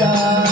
Yeah.